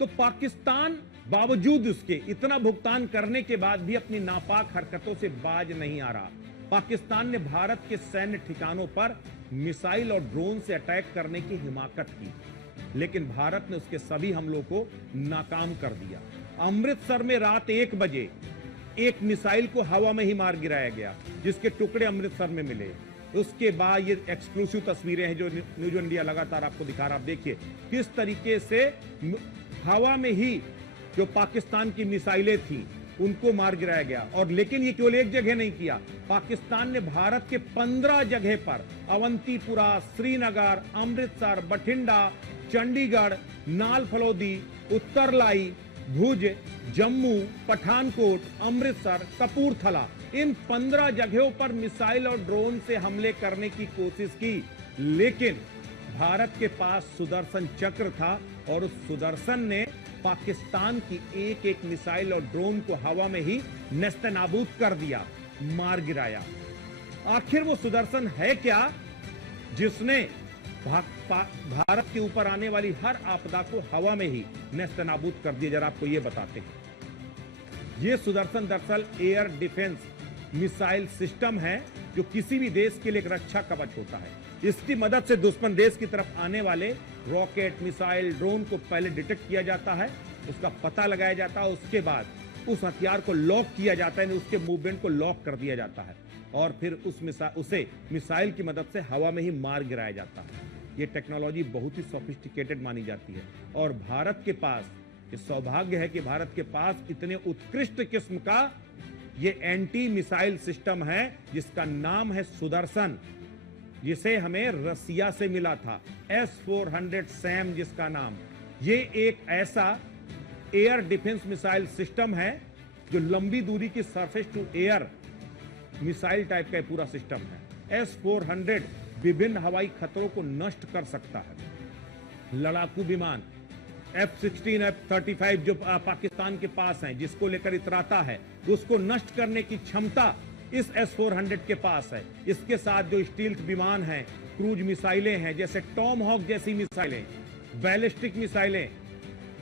तो पाकिस्तान बावजूद उसके इतना भुगतान करने के बाद भी अपनी नापाक हरकतों से बाज नहीं आ रहा। पाकिस्तान ने भारत के सैन्य ठिकानों पर मिसाइल और ड्रोन से अटैक करने की हिमाकत की, लेकिन भारत ने उसके सभी हमलों को नाकाम कर दिया। अमृतसर में रात 1 बजे एक मिसाइल को हवा में ही मार गिराया गया, जिसके टुकड़े अमृतसर में मिले। उसके बाद ये एक्सक्लूसिव तस्वीरें हैं जो न्यूज इंडिया लगातार आपको दिखा रहा। आप देखिए किस तरीके से हवा में ही जो पाकिस्तान की मिसाइलें थी उनको मार गिराया गया। और लेकिन ये केवल एक जगह नहीं किया, पाकिस्तान ने भारत के 15 जगह पर अवंतीपुरा, श्रीनगर, अमृतसर, बठिंडा, चंडीगढ़, नाल फलोदी, उत्तरलाई, भुज, जम्मू, पठानकोट, अमृतसर, कपूरथला, इन 15 जगहों पर मिसाइल और ड्रोन से हमले करने की कोशिश की। लेकिन भारत के पास सुदर्शन चक्र था और उस सुदर्शन ने पाकिस्तान की एक एक मिसाइल और ड्रोन को हवा में ही नेस्तनाबूद कर दिया, मार गिराया। आखिर वो सुदर्शन है क्या जिसने भारत के ऊपर आने वाली हर आपदा को हवा में ही नेस्तनाबूद कर दिया? जरा आपको ये बताते हैं। ये सुदर्शन दरअसल एयर डिफेंस मिसाइल सिस्टम है जो किसी भी देश के लिए एक रक्षा कवच होता है। इसकी मदद से दुश्मन देश की तरफ आने वाले रॉकेट, मिसाइल, ड्रोन को पहले डिटेक्ट किया जाता है, उसका पता लगाया जाता है, उसके बाद उस हथियार को लॉक किया जाता है, उसके मूवमेंट को लॉक कर दिया जाता है और फिर उसे मिसाइल की मदद से हवा में ही मार गिराया जाता है। ये टेक्नोलॉजी बहुत ही सोफिस्टिकेटेड मानी जाती है और भारत के पास ये सौभाग्य है कि भारत के पास इतने उत्कृष्ट किस्म का ये एंटी मिसाइल सिस्टम है जिसका नाम है सुदर्शन, जिसे हमें रसिया से मिला था। S-400 सैम जिसका नाम। ये एक ऐसा एयर डिफेंस मिसाइल सिस्टम है जो लंबी दूरी की surface to air missile type का पूरा सिस्टम है। S-400 विभिन्न हवाई खतरों को नष्ट कर सकता है। लड़ाकू विमान F-16, F-35 जो पाकिस्तान के पास हैं, जिसको लेकर इतराता है, उसको नष्ट करने की क्षमता इस S-400 के पास है। इसके साथ जो स्टील्थ विमान हैं, क्रूज मिसाइलें हैं जैसे टॉम हॉक जैसी मिसाइलें, बैलिस्टिक मिसाइलें,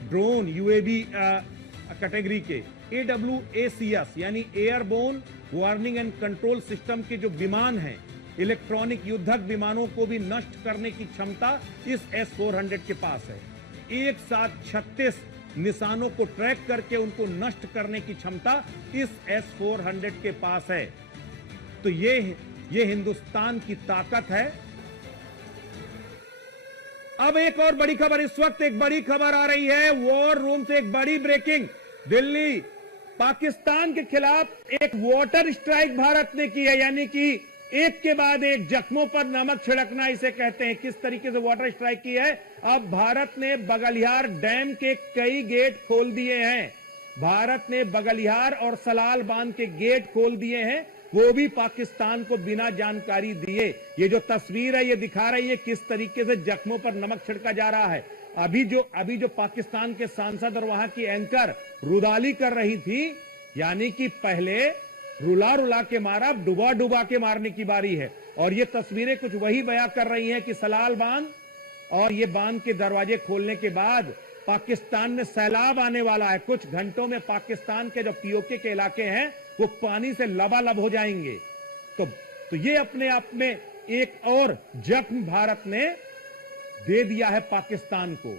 ड्रोन, यूएवी कैटेगरी के AWACS यानी airborne warning and control system के जो विमान हैं, इलेक्ट्रॉनिक युद्धक विमानों को भी नष्ट करने की क्षमता इस S-400 के पास है। एक साथ 36 निशानों को ट्रैक करके उनको नष्ट करने की क्षमता इस S-400 के पास है। तो ये हिंदुस्तान की ताकत है। अब एक और बड़ी खबर, इस वक्त एक बड़ी खबर आ रही है वॉर रूम से, एक बड़ी ब्रेकिंग। दिल्ली पाकिस्तान के खिलाफ एक वाटर स्ट्राइक भारत ने की है, यानी कि एक के बाद एक जख्मों पर नमक छिड़कना इसे कहते हैं। किस तरीके से वाटर स्ट्राइक की है? अब भारत ने बगलियार डैम के कई गेट खोल दिए हैं। भारत ने बगलियार और सलाल बांध के गेट खोल दिए हैं, वो भी पाकिस्तान को बिना जानकारी दिए। ये जो तस्वीर है ये दिखा रही है किस तरीके से जख्मों पर नमक छिड़का जा रहा है। अभी जो पाकिस्तान के सांसद और वहां की एंकर रुदाली कर रही थी, यानी कि पहले रुला रुला के मारा, डुबा डुबा के मारने की बारी है। और ये तस्वीरें कुछ वही बयां कर रही हैं कि सलाल बांध और ये बांध के दरवाजे खोलने के बाद पाकिस्तान में सैलाब आने वाला है। कुछ घंटों में पाकिस्तान के जो पीओके के इलाके हैं वो पानी से लबालब हो जाएंगे। तो ये अपने आप में एक और जख्म भारत ने दे दिया है पाकिस्तान को।